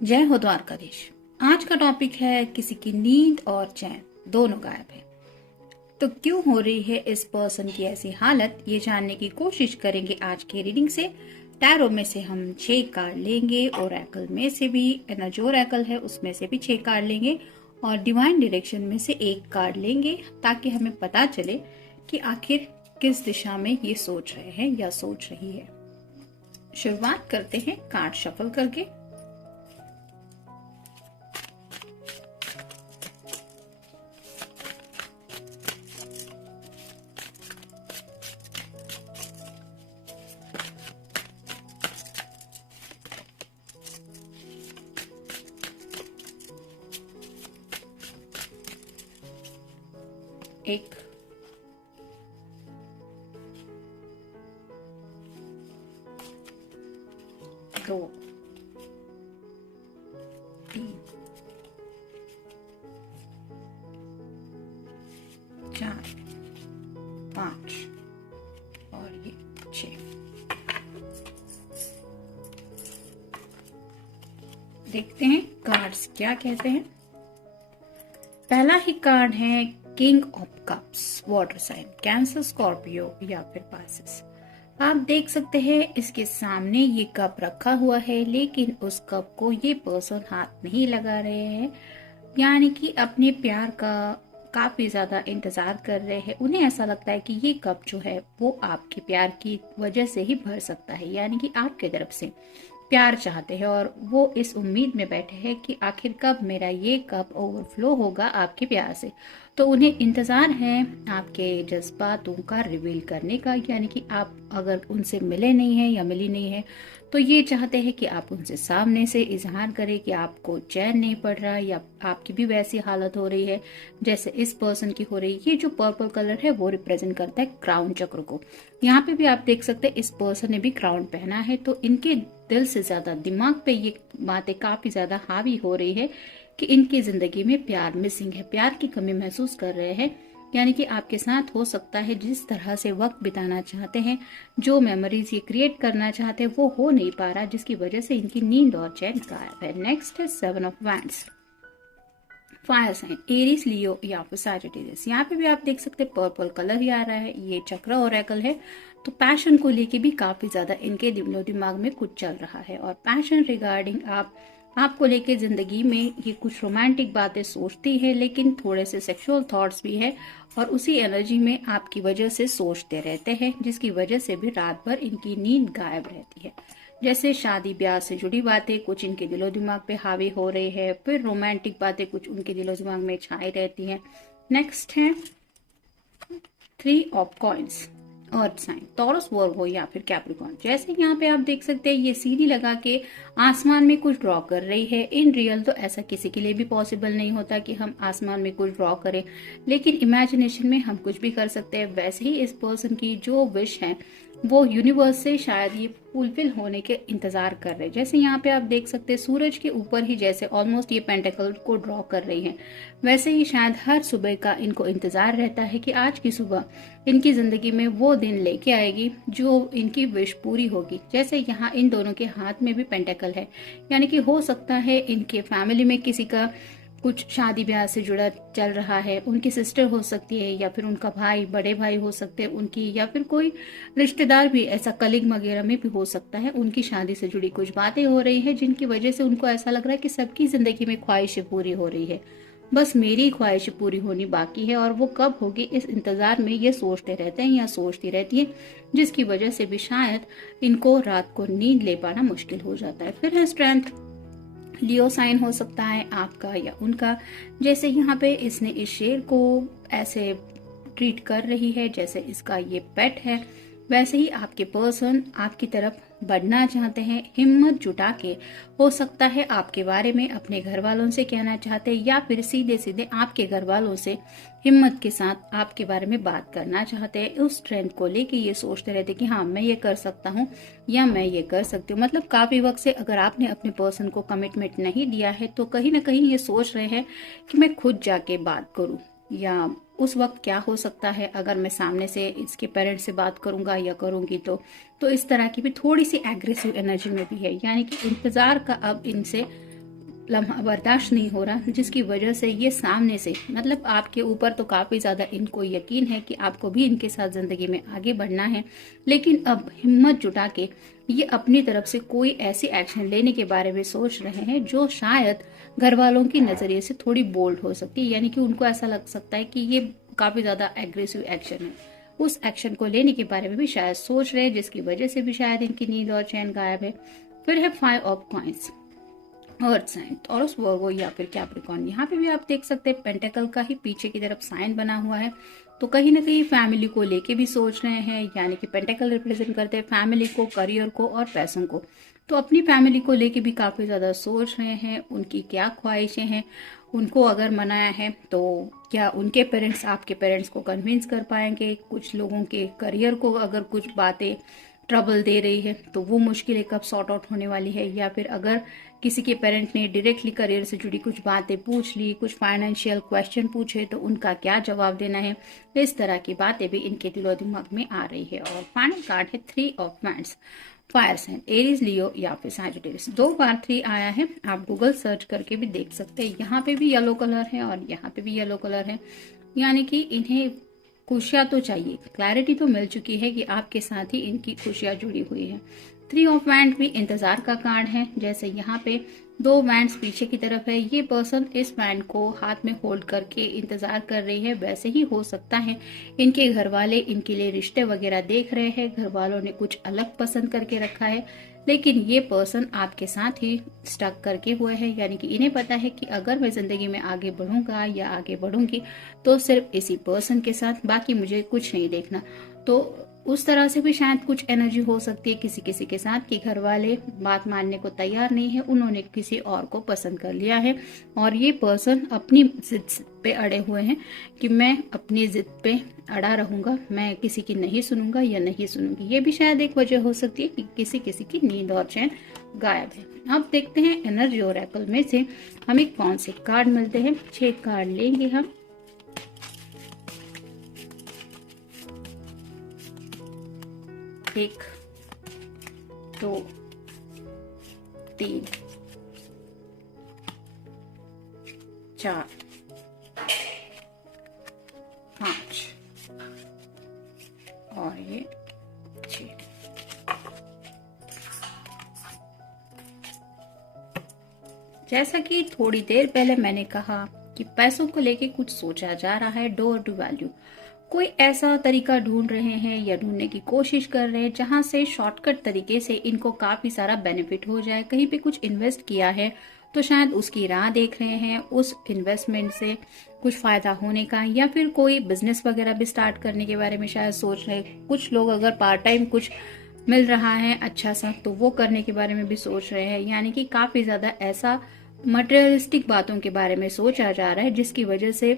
जय हो द्वारकाधीश। आज का टॉपिक है किसी की नींद और चैन दोनों गायब है। तो क्यों हो रही है इस पर्सन की ऐसी हालत, ये जानने की कोशिश करेंगे आज की रीडिंग से। टैरो में से हम 6 कार्ड लेंगे, ओरेकल में से भी जो ओरेकल है उसमें से भी 6 कार्ड लेंगे और डिवाइन डायरेक्शन में से 1 कार्ड लेंगे, ताकि हमें पता चले कि आखिर किस दिशा में ये सोच रहे हैं या सोच रही है। शुरुआत करते हैं कार्ड शफल करके। एक, दो, तीन, चार, 5 और ये 6। देखते हैं कार्ड्स क्या कहते हैं। पहला ही कार्ड है king of cups, water sign, Cancer, Scorpio या फिर पाइसेस। आप देख सकते हैं इसके सामने ये कप रखा हुआ है, लेकिन उस कप को ये पर्सन हाथ नहीं लगा रहे हैं, यानी कि अपने प्यार का काफी ज्यादा इंतजार कर रहे हैं। उन्हें ऐसा लगता है कि ये कप जो है वो आपके प्यार की वजह से ही भर सकता है, यानी कि आपके तरफ से प्यार चाहते हैं और वो इस उम्मीद में बैठे हैं कि आखिर कब मेरा ये कप ओवरफ्लो होगा आपके प्यार से। तो उन्हें इंतजार है आपके जज्बातों का रिवील करने का, यानी कि आप अगर उनसे मिले नहीं हैं या मिली नहीं है तो ये चाहते हैं कि आप उनसे सामने से इजहार करें कि आपको चैन नहीं पड़ रहा या आपकी भी वैसी हालत हो रही है जैसे इस पर्सन की हो रही है। ये जो पर्पल कलर है वो रिप्रेजेंट करता है क्राउन चक्र को। यहाँ पे भी आप देख सकते हैं इस पर्सन ने भी क्राउन पहना है, तो इनके दिल से ज्यादा दिमाग पे ये बातें काफी ज्यादा हावी हो रही है कि इनकी जिंदगी में प्यार मिसिंग है, प्यार की कमी महसूस कर रहे हैं। यानी कि आपके साथ हो सकता है जिस तरह से वक्त बिताना चाहते हैं, जो मेमोरीज ये क्रिएट करना चाहते हैं वो हो नहीं पा रहा, जिसकी वजह से इनकी नींद और चैन गायब है। नेक्स्ट है 7 of wands, fire sign, Aries, Leo या फिर सैजिटेरियस। यहाँ पे भी आप देख सकते हैं पर्पल कलर ही आ रहा है, ये चक्र ओरेकल है। तो पैशन को लेके भी काफी ज्यादा इनके दिमाग में कुछ चल रहा है और पैशन रिगार्डिंग आपको लेके जिंदगी में ये कुछ रोमांटिक बातें सोचती है, लेकिन थोड़े से सेक्सुअल थॉट्स भी है और उसी एनर्जी में आपकी वजह से सोचते रहते हैं, जिसकी वजह से भी रात भर इनकी नींद गायब रहती है। जैसे शादी ब्याह से जुड़ी बातें कुछ इनके दिलो दिमाग पे हावी हो रही है, फिर रोमांटिक बातें कुछ उनके दिलो दिमाग में छाई रहती हैं। नेक्स्ट है 3 of coins, earth sign, Taurus, Virgo या फिर कैप्रिकॉर्न। जैसे यहाँ पे आप देख सकते हैं ये सीढ़ी लगा के आसमान में कुछ ड्रॉ कर रही है। इन रियल तो ऐसा किसी के लिए भी पॉसिबल नहीं होता कि हम आसमान में कुछ ड्रॉ करें, लेकिन इमेजिनेशन में हम कुछ भी कर सकते हैं। वैसे ही इस पर्सन की जो विश है वो यूनिवर्स से शायद ये फुलफिल होने के इंतजार कर रहे हैं। जैसे यहाँ पे आप देख सकते हैं सूरज के ऊपर ही जैसे ऑलमोस्ट ये पेंटेकल को ड्रॉ कर रही हैं, वैसे ही शायद हर सुबह का इनको इंतजार रहता है कि आज की सुबह इनकी जिंदगी में वो दिन लेके आएगी जो इनकी विश पूरी होगी। जैसे यहाँ इन दोनों के हाथ में भी पेंटेकल है, यानी कि हो सकता है इनके फैमिली में किसी का कुछ शादी ब्याह से जुड़ा चल रहा है, उनकी सिस्टर हो सकती है या फिर उनका भाई, बड़े भाई हो सकते हैं उनकी, या फिर कोई रिश्तेदार भी ऐसा कलीग वगैरह में भी हो सकता है। उनकी शादी से जुड़ी कुछ बातें हो रही है जिनकी वजह से उनको ऐसा लग रहा है कि सबकी जिंदगी में ख्वाहिशें पूरी हो रही है, बस मेरी ख्वाहिश पूरी होनी बाकी है और वो कब होगी इस इंतजार में ये सोचते रहते हैं या सोचती रहती है, जिसकी वजह से भी शायद इनको रात को नींद ले पाना मुश्किल हो जाता है। फिर है स्ट्रेंथ, लियो साइन हो सकता है आपका या उनका। जैसे यहाँ पे इसने इस शेर को ऐसे ट्रीट कर रही है जैसे इसका ये पेट है, वैसे ही आपके पर्सन आपकी तरफ बढ़ना चाहते हैं, हिम्मत जुटा के। हो सकता है आपके बारे में अपने घर वालों से कहना चाहते हैं या फिर सीधे सीधे आपके घर वालों से हिम्मत के साथ आपके बारे में बात करना चाहते हैं। उस स्ट्रेंथ को लेके ये सोचते रहते कि हाँ मैं ये कर सकता हूँ या मैं ये कर सकती हूँ। मतलब काफी वक्त से अगर आपने अपने पर्सन को कमिटमेंट नहीं दिया है तो कहीं ना कहीं ये सोच रहे हैं कि मैं खुद जाके बात करूँ, या उस वक्त क्या हो सकता है अगर मैं सामने से इसके पेरेंट्स से बात करूंगा या करूंगी तो इस तरह की भी थोड़ी सी एग्रेसिव एनर्जी में भी है, यानी कि इंतजार का अब इनसे लम्हा बर्दाश्त नहीं हो रहा, जिसकी वजह से ये सामने से मतलब आपके ऊपर तो काफ़ी ज़्यादा इनको यकीन है कि आपको भी इनके साथ ज़िंदगी में आगे बढ़ना है, लेकिन अब हिम्मत जुटा के ये अपनी तरफ से कोई ऐसी एक्शन लेने के बारे में सोच रहे हैं जो शायद घर वालों की नज़रिए से थोड़ी बोल्ड हो सकती है, यानी कि उनको ऐसा लग सकता है कि ये काफ़ी ज़्यादा एग्रेसिव एक्शन है। उस एक्शन को लेने के बारे में भी शायद सोच रहे हैं, जिसकी वजह से भी शायद इनकी नींद और चैन गायब है। फिर है 5 of coins, earth sign, Taurus, Virgo या फिर कैप्रिकॉर्न। यहाँ पे भी आप देख सकते हैं पेंटेकल का ही पीछे की तरफ साइन बना हुआ है, तो कहीं ना कहीं फैमिली को लेके भी सोच रहे हैं, यानी कि पेंटेकल रिप्रेजेंट करते हैं फैमिली को, करियर को और पैसों को। तो अपनी फैमिली को लेके भी काफी ज्यादा सोच रहे हैं, उनकी क्या ख्वाहिशें हैं, उनको अगर मनाया है तो क्या उनके पेरेंट्स आपके पेरेंट्स को कन्विंस कर पाएंगे। कुछ लोगों के करियर को अगर कुछ बातें ट्रबल दे रही है तो वो मुश्किलें कब सॉर्ट आउट होने वाली है, या फिर अगर किसी के पेरेंट ने डायरेक्टली करियर से जुड़ी कुछ बातें पूछ ली, कुछ फाइनेंशियल क्वेश्चन पूछे तो उनका क्या जवाब देना है। इस तरह की बातें भी इनके दिलो दिमाग में आ रही है। और फाइनल कार्ड है 3 of wands, fire sign, Aries, Leo या फिर सैजिटेरियस। 2 बार 3 आया है, आप गूगल सर्च करके भी देख सकते हैं। यहाँ पे भी येलो कलर है और यहाँ पे भी येलो कलर है, यानी कि इन्हें खुशियां तो चाहिए, क्लैरिटी तो मिल चुकी है कि आपके साथ ही इनकी खुशियां जुड़ी हुई है। 3 ऑफ वैंड भी इंतजार का कार्ड है, जैसे यहाँ पे 2 वैंड्स पीछे की तरफ है, ये पर्सन इस वैंड को हाथ में होल्ड करके इंतजार कर रही है। वैसे ही हो सकता है इनके घर वाले इनके लिए रिश्ते वगैरह देख रहे हैं, घर वालों ने कुछ अलग पसंद करके रखा है, लेकिन ये पर्सन आपके साथ ही स्टक करके हुए हैं, यानी कि इन्हें पता है कि अगर मैं जिंदगी में आगे बढ़ूंगा या आगे बढ़ूंगी तो सिर्फ इसी पर्सन के साथ, बाकी मुझे कुछ नहीं देखना। तो उस तरह से भी शायद कुछ एनर्जी हो सकती है किसी किसी के साथ कि घर वाले बात मानने को तैयार नहीं है, उन्होंने किसी और को पसंद कर लिया है और ये पर्सन अपनी जिद पे अड़े हुए हैं कि मैं अपनी जिद पे अड़ा रहूंगा, मैं किसी की नहीं सुनूंगा या नहीं सुनूंगी। ये भी शायद एक वजह हो सकती है कि किसी किसी की नींद और चैन गायब है। अब देखते हैं एनर्जी ओरेकल में से हमें कौन से कार्ड मिलते हैं। 6 कार्ड लेंगे हम। 1 2 3 4 5 और ये 6। जैसा कि थोड़ी देर पहले मैंने कहा कि पैसों को लेके कुछ सोचा जा रहा है, डोर टू वैल्यू, कोई ऐसा तरीका ढूंढ रहे हैं या ढूंढने की कोशिश कर रहे हैं जहां से शॉर्टकट तरीके से इनको काफी सारा बेनिफिट हो जाए। कहीं पे कुछ इन्वेस्ट किया है तो शायद उसकी राह देख रहे हैं, उस इन्वेस्टमेंट से कुछ फायदा होने का, या फिर कोई बिजनेस वगैरह भी स्टार्ट करने के बारे में शायद सोच रहे हैं। कुछ लोग अगर पार्ट टाइम कुछ मिल रहा है अच्छा सा तो वो करने के बारे में भी सोच रहे हैं, यानी कि काफी ज्यादा ऐसा मटेरियलिस्टिक बातों के बारे में सोचा जा रहा है जिसकी वजह से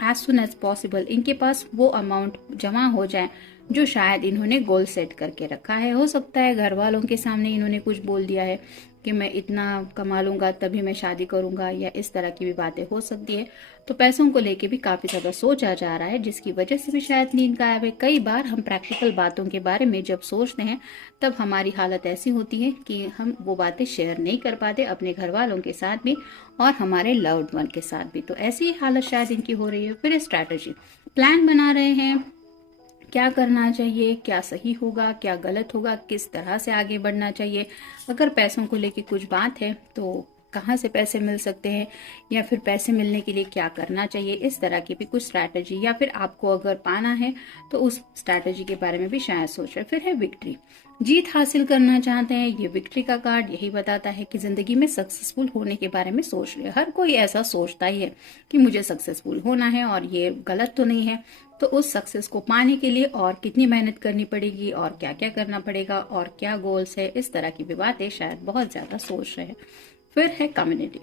एज सुन एज पॉसिबल इनके पास वो अमाउंट जमा हो जाए जो शायद इन्होंने गोल सेट करके रखा है। हो सकता है घर वालों के सामने इन्होंने कुछ बोल दिया है कि मैं इतना कमा लूंगा तभी मैं शादी करूंगा, या इस तरह की भी बातें हो सकती है। तो पैसों को लेके भी काफी ज्यादा सोचा जा रहा है जिसकी वजह से भी शायद नींद गायब है। कई बार हम प्रैक्टिकल बातों के बारे में जब सोचते हैं तब हमारी हालत ऐसी होती है कि हम वो बातें शेयर नहीं कर पाते अपने घर वालों के साथ भी और हमारे लव्ड वन के साथ भी। तो ऐसी हालत शायद इनकी हो रही है। फिर स्ट्रैटेजी, प्लान बना रहे हैं, क्या करना चाहिए, क्या सही होगा, क्या गलत होगा, किस तरह से आगे बढ़ना चाहिए। अगर पैसों को लेके कुछ बात है तो कहाँ से पैसे मिल सकते हैं, या फिर पैसे मिलने के लिए क्या करना चाहिए, इस तरह की भी कुछ स्ट्रैटेजी, या फिर आपको अगर पाना है तो उस स्ट्रैटेजी के बारे में भी शायद सोच रहे। फिर है विक्ट्री, जीत हासिल करना चाहते हैं। ये विक्ट्री का कार्ड यही बताता है कि जिंदगी में सक्सेसफुल होने के बारे में सोच रहे। हर कोई ऐसा सोचता ही है कि मुझे सक्सेसफुल होना है और ये गलत तो नहीं है। तो उस सक्सेस को पाने के लिए और कितनी मेहनत करनी पड़ेगी और क्या क्या करना पड़ेगा और क्या गोल्स है, इस तरह की भी बातें शायद बहुत ज्यादा सोच रहे हैं। फिर है कम्युनिटी,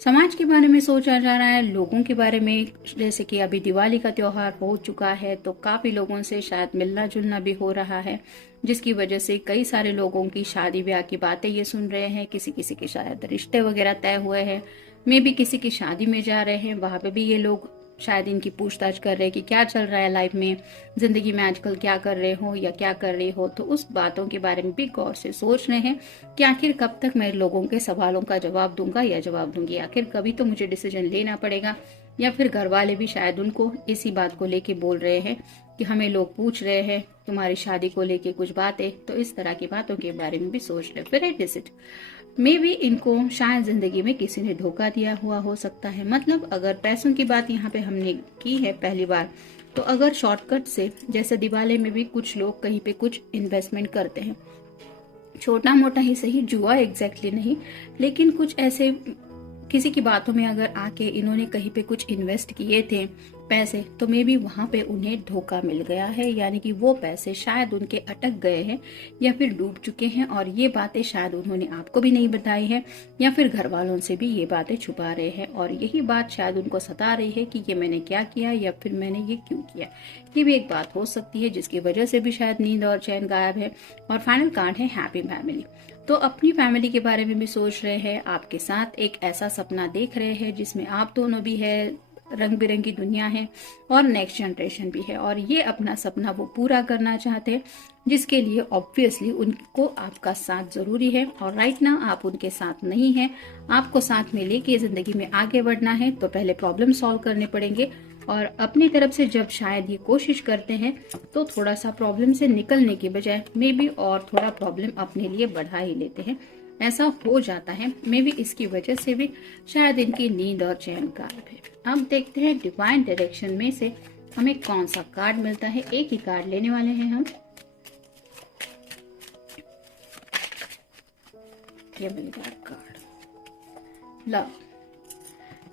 समाज के बारे में सोचा जा रहा है, लोगों के बारे में। जैसे कि अभी दिवाली का त्योहार हो चुका है तो काफी लोगों से शायद मिलना जुलना भी हो रहा है, जिसकी वजह से कई सारे लोगों की शादी ब्याह की बातें ये सुन रहे हैं। किसी किसी के शायद रिश्ते वगैरह तय हुए हैं, मे भी किसी की शादी में जा रहे हैं, वहां पे भी ये लोग शायद इनकी पूछताछ कर रहे हैं कि क्या चल रहा है लाइफ में, जिंदगी में आजकल क्या कर रहे हो या क्या कर रही हो। तो उस बातों के बारे में भी गौर से सोच रहे हैं कि आखिर कब तक मैं लोगों के सवालों का जवाब दूंगा या जवाब दूंगी, आखिर कभी तो मुझे डिसीजन लेना पड़ेगा। या फिर घर वाले भी शायद उनको इसी बात को लेके बोल रहे हैं कि हमें लोग पूछ रहे हैं तुम्हारी शादी को लेके कुछ बातें, तो इस तरह की बातों के बारे में भी सोच रहे। फिर डिसिट मे भी इनको शायद जिंदगी में किसी ने धोखा दिया हुआ हो सकता है। मतलब अगर पैसों की बात यहाँ पे हमने की है पहली बार, तो अगर शॉर्टकट से, जैसे दिवाली में भी कुछ लोग कहीं पे कुछ इन्वेस्टमेंट करते हैं, छोटा मोटा ही सही, जुआ एग्जैक्टली नहीं, लेकिन कुछ ऐसे किसी की बातों में अगर आके इन्होंने कहीं पे कुछ इन्वेस्ट किए थे पैसे, तो मे बी वहां पे उन्हें धोखा मिल गया है, यानी कि वो पैसे शायद उनके अटक गए हैं या फिर डूब चुके हैं, और ये बातें शायद उन्होंने आपको भी नहीं बताई है या फिर घर वालों से भी ये बातें छुपा रहे हैं, और यही बात शायद उनको सता रही है कि ये मैंने क्या किया या फिर मैंने ये क्यों किया। ये भी एक बात हो सकती है जिसकी वजह से भी शायद नींद और चैन गायब है। और फाइनल कार्ड है हैप्पी फैमिली। तो अपनी फैमिली के बारे में भी सोच रहे हैं, आपके साथ एक ऐसा सपना देख रहे हैं जिसमें आप दोनों भी है, रंग बिरंगी दुनिया है और नेक्स्ट जनरेशन भी है, और ये अपना सपना वो पूरा करना चाहते हैं, जिसके लिए ऑब्वियसली उनको आपका साथ जरूरी है। और राइट ना आप उनके साथ नहीं है, आपको साथ में लेके जिंदगी में आगे बढ़ना है, तो पहले प्रॉब्लम सॉल्व करने पड़ेंगे। और अपनी तरफ से जब शायद ये कोशिश करते हैं तो थोड़ा सा प्रॉब्लम से निकलने की बजाय मे बी और थोड़ा प्रॉब्लम अपने लिए बढ़ा ही लेते हैं, ऐसा हो जाता है। मे बी इसकी वजह से भी शायद इनकी नींद और चैन गायब है। अब देखते हैं डिवाइन डायरेक्शन में से हमें कौन सा कार्ड मिलता है। एक ही कार्ड लेने वाले हैं हम। ये मिल गया card love.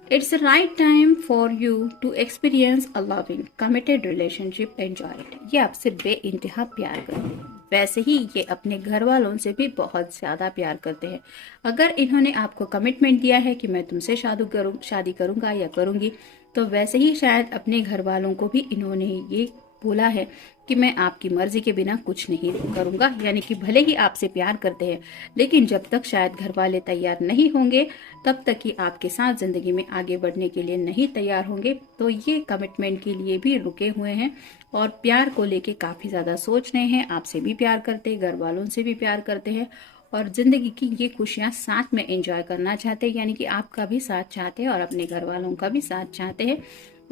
It's the right time for you to experience a loving, committed relationship. Enjoy it. ये आपसे बेइंतहा प्यार करते हैं, वैसे ही ये अपने घर वालों से भी बहुत ज्यादा प्यार करते हैं। अगर इन्होंने आपको कमिटमेंट दिया है कि मैं तुमसे शादी करूंगा या करूंगी, तो वैसे ही शायद अपने घर वालों को भी इन्होंने ये बोला है कि मैं आपकी मर्जी के बिना कुछ नहीं करूंगा। यानी कि भले ही आपसे प्यार करते हैं, लेकिन जब तक शायद घर वाले तैयार नहीं होंगे, तब तक कि आपके साथ जिंदगी में आगे बढ़ने के लिए नहीं तैयार होंगे, तो ये कमिटमेंट के लिए भी रुके हुए हैं और प्यार को लेके काफी ज्यादा सोच रहे हैं। आपसे भी प्यार करते हैं, घर वालों से भी प्यार करते हैं, और जिंदगी की ये खुशियां साथ में एंजॉय करना चाहते हैं। यानी कि आपका भी साथ चाहते हैं और अपने घर वालों का भी साथ चाहते हैं,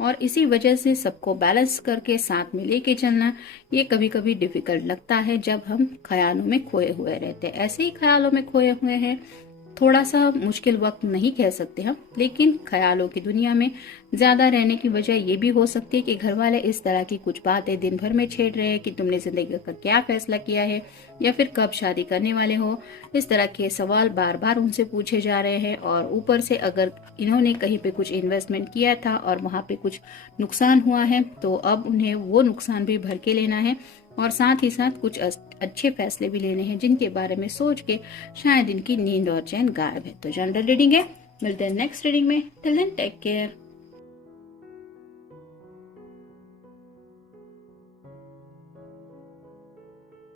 और इसी वजह से सबको बैलेंस करके साथ में लेके चलना ये कभी कभी डिफिकल्ट लगता है जब हम ख्यालों में खोए हुए रहते हैं। ऐसे ही ख्यालों में खोए हुए हैं, थोड़ा सा मुश्किल वक्त नहीं कह सकते हम, लेकिन ख्यालों की दुनिया में ज्यादा रहने की वजह ये भी हो सकती है कि घर वाले इस तरह की कुछ बातें दिन भर में छेड़ रहे हैं कि तुमने जिंदगी का क्या फैसला किया है या फिर कब शादी करने वाले हो। इस तरह के सवाल बार बार उनसे पूछे जा रहे हैं, और ऊपर से अगर इन्होंने कहीं पे कुछ इन्वेस्टमेंट किया था और वहां पे कुछ नुकसान हुआ है, तो अब उन्हें वो नुकसान भी भर के लेना है, और साथ ही साथ कुछ अच्छे फैसले भी लेने हैं जिनके बारे में सोच के शायद इनकी नींद और चैन गायब है। तो जनरल रीडिंग है, मिलते हैं नेक्स्ट रीडिंग में। Till then take care.